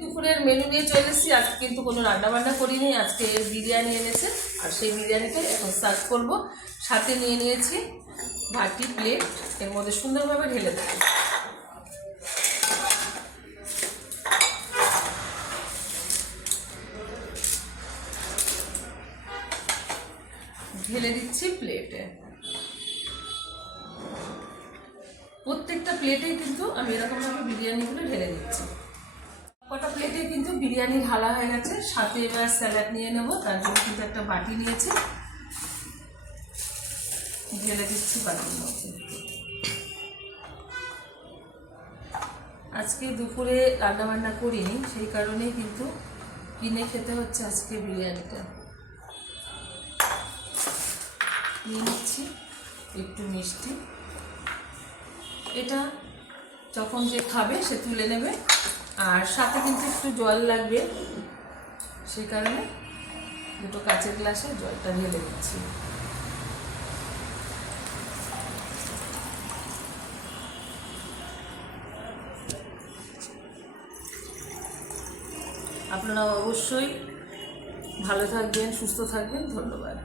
দুপুরের মেনু নিয়ে চলে এসেছি। আজকে কিন্তু কোনো রান্নাবান্না করিনি, আজকে বিরিয়ানি এনেছে আর সেই বিরিয়ানিটা এখন সার্ভ করবো। সাথে নিয়ে নিয়েছি ভাটি প্লেট, এর মধ্যে সুন্দরভাবে ঢেলে দেবো। ঢেলে দিচ্ছি প্লেটে। প্রত্যেকটা প্লেটেই কিন্তু আমি এরকমভাবে বিরিয়ানিগুলো ঢেলে দিচ্ছি। কটা প্লেটে কিন্তু বিরিয়ানি ঢালা হয়ে গেছে। সাথে এবার স্যালাড নিয়ে নেব, তার জন্য কিন্তু একটা বাটি নিয়েছি, ঢেলে দিচ্ছি বাটির মধ্যে। আজকে দুপুরে রান্নাবান্না করিনি, সেই কারণেই কিন্তু কিনে খেতে হচ্ছে আজকে বিরিয়ানিটা। নিয়ে নিচ্ছি একটু মিষ্টি, এটা যখন যে খাবে সে তুলে নেবে, আর সাথে কিন্তু একটু জল লাগবে, সেই কারণে দুটো কাঁচের গ্লাসে জলটা ঢেলে দিচ্ছি। আপনারা অবশ্যই ভালো থাকবেন, সুস্থ থাকবেন। ধন্যবাদ।